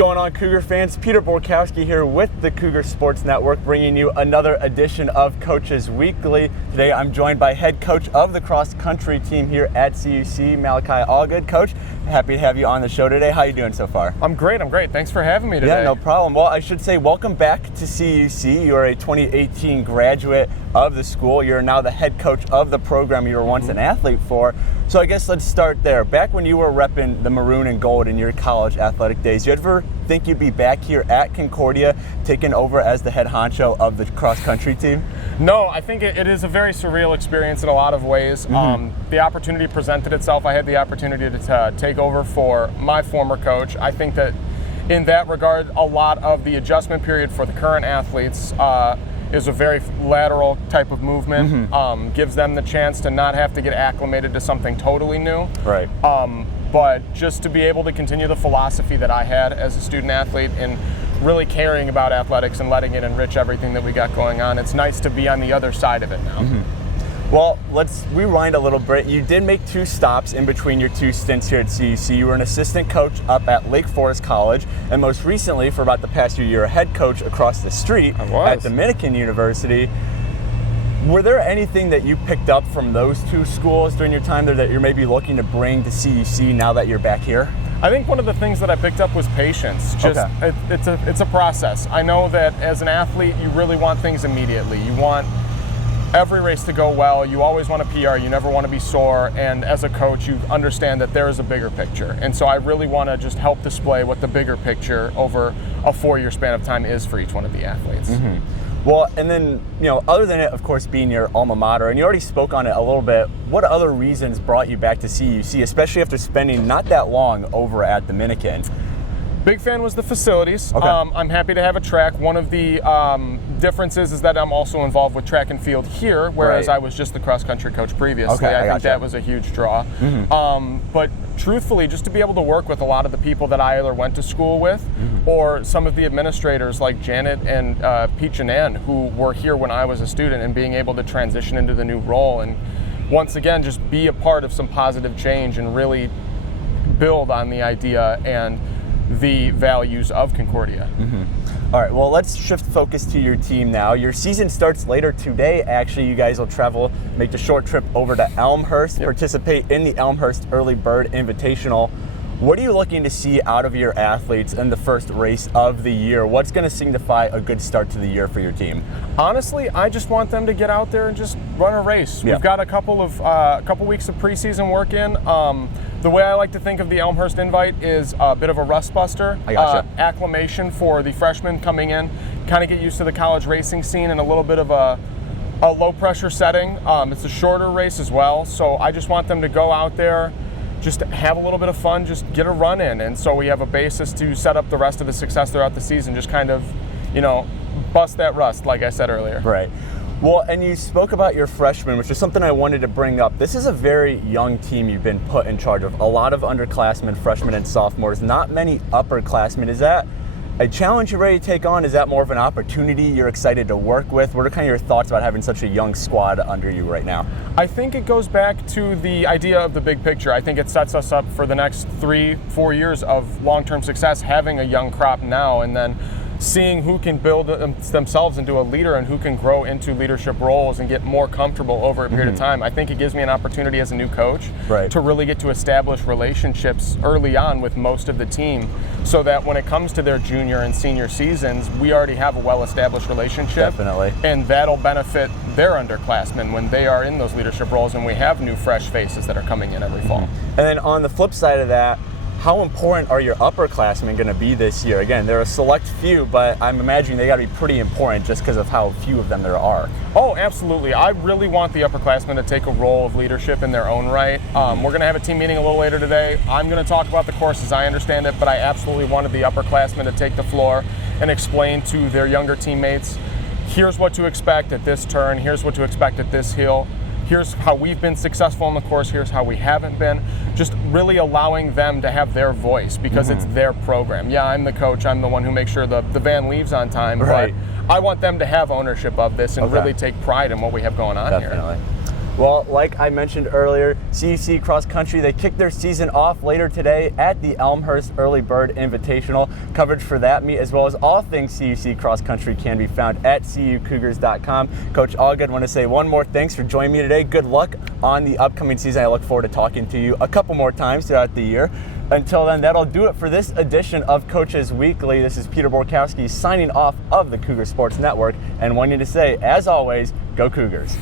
going on, Cougar fans? Peter Borkowski here with the Cougar Sports Network, bringing you another edition of Coaches Weekly. Today I'm joined by head coach of the cross-country team here at CUC, Malachi Allgood. Coach, happy to have you on the show today. How are you doing so far? I'm great. Thanks for having me today. Yeah, no problem. Well, I should say welcome back to CUC. You are a 2018 graduate of the school. You're now the head coach of the program you were once an athlete for. So I guess let's start there. Back when you were repping the maroon and gold in your college athletic days, you ever think you'd be back here at Concordia taking over as the head honcho of the cross-country team? No, I think it is a very surreal experience in a lot of ways. The opportunity presented itself. I had the opportunity to take over for my former coach. I think that in that regard, a lot of the adjustment period for the current athletes is a very lateral type of movement. Gives them the chance to not have to get acclimated to something totally new. Right. But just to be able to continue the philosophy that I had as a student athlete and really caring about athletics and letting it enrich everything that we got going on, it's nice to be on the other side of it now. Well, let's rewind a little bit. You did make 2 stops in between your 2 stints here at CUC. You were an assistant coach up at Lake Forest College, and most recently, for about the past year, you're a head coach across the street at Dominican University. Were there anything that you picked up from those 2 schools during your time there that you're maybe looking to bring to CUC now that you're back here? I think one of the things that I picked up was patience. It's a process. I know that as an athlete, you really want things immediately. You want every race to go well. You always want a PR. You never want to be sore. And as a coach, you understand that there is a bigger picture. And so I really want to just help display what the bigger picture over a 4-year span of time is for each one of the athletes. Well, and then, other than it, of course, being your alma mater, and you already spoke on it a little bit, what other reasons brought you back to CUC, especially after spending not that long over at Dominican? Big fan was the facilities. I'm happy to have a track. One of the differences is that I'm also involved with track and field here, whereas I was just the cross-country coach previously. I think that was a huge draw. But truthfully, just to be able to work with a lot of the people that I either went to school with or some of the administrators like Janet and Pete Janan, who were here when I was a student, and being able to transition into the new role and once again just be a part of some positive change and really build on the idea and the values of Concordia. All right, well, let's shift focus to your team now. Your season starts later today. Actually, you guys will travel, make the short trip over to Elmhurst, participate in the Elmhurst Early Bird Invitational. What are you looking to see out of your athletes in the first race of the year? What's going to signify a good start to the year for your team? Honestly, I just want them to get out there and just run a race. We've got a couple weeks of preseason work in. The way I like to think of the Elmhurst Invite is a bit of a rust buster. Acclimation for the freshmen coming in, kind of get used to the college racing scene and a little bit of a low pressure setting. It's a shorter race as well, so I just want them to go out there, just have a little bit of fun, just get a run in. And so we have a basis to set up the rest of the success throughout the season, just kind of, bust that rust, like I said earlier. Right. Well, and you spoke about your freshmen, which is something I wanted to bring up. This is a very young team you've been put in charge of. A lot of underclassmen, freshmen, and sophomores, not many upperclassmen. Is that a challenge you're ready to take on? Is that more of an opportunity you're excited to work with? What are kind of your thoughts about having such a young squad under you right now? I think it goes back to the idea of the big picture. I think it sets us up for the next 3-4 years of long-term success, having a young crop now, and then seeing who can build themselves into a leader and who can grow into leadership roles and get more comfortable over a period of time. I think it gives me an opportunity as a new coach to really get to establish relationships early on with most of the team, so that when it comes to their junior and senior seasons, we already have a well-established relationship. Definitely. And that'll benefit their underclassmen when they are in those leadership roles and we have new fresh faces that are coming in every fall. And then on the flip side of that, how important are your upperclassmen going to be this year? Again, they're a select few, but I'm imagining they got to be pretty important just because of how few of them there are. Oh, absolutely. I really want the upperclassmen to take a role of leadership in their own right. We're going to have a team meeting a little later today. I'm going to talk about the course as I understand it, but I absolutely wanted the upperclassmen to take the floor and explain to their younger teammates, here's what to expect at this turn, here's what to expect at this hill. Here's how we've been successful in the course, here's how we haven't been. Just really allowing them to have their voice because it's their program. Yeah, I'm the coach, I'm the one who makes sure the van leaves on time, but I want them to have ownership of this and really take pride in what we have going on here. Well, like I mentioned earlier, CUC Cross Country, they kick their season off later today at the Elmhurst Early Bird Invitational. Coverage for that meet, as well as all things CUC Cross Country, can be found at cucougars.com. Coach Allgood, I want to say one more thanks for joining me today. Good luck on the upcoming season. I look forward to talking to you a couple more times throughout the year. Until then, that'll do it for this edition of Coaches Weekly. This is Peter Borkowski signing off of the Cougar Sports Network and wanting to say, as always, go Cougars.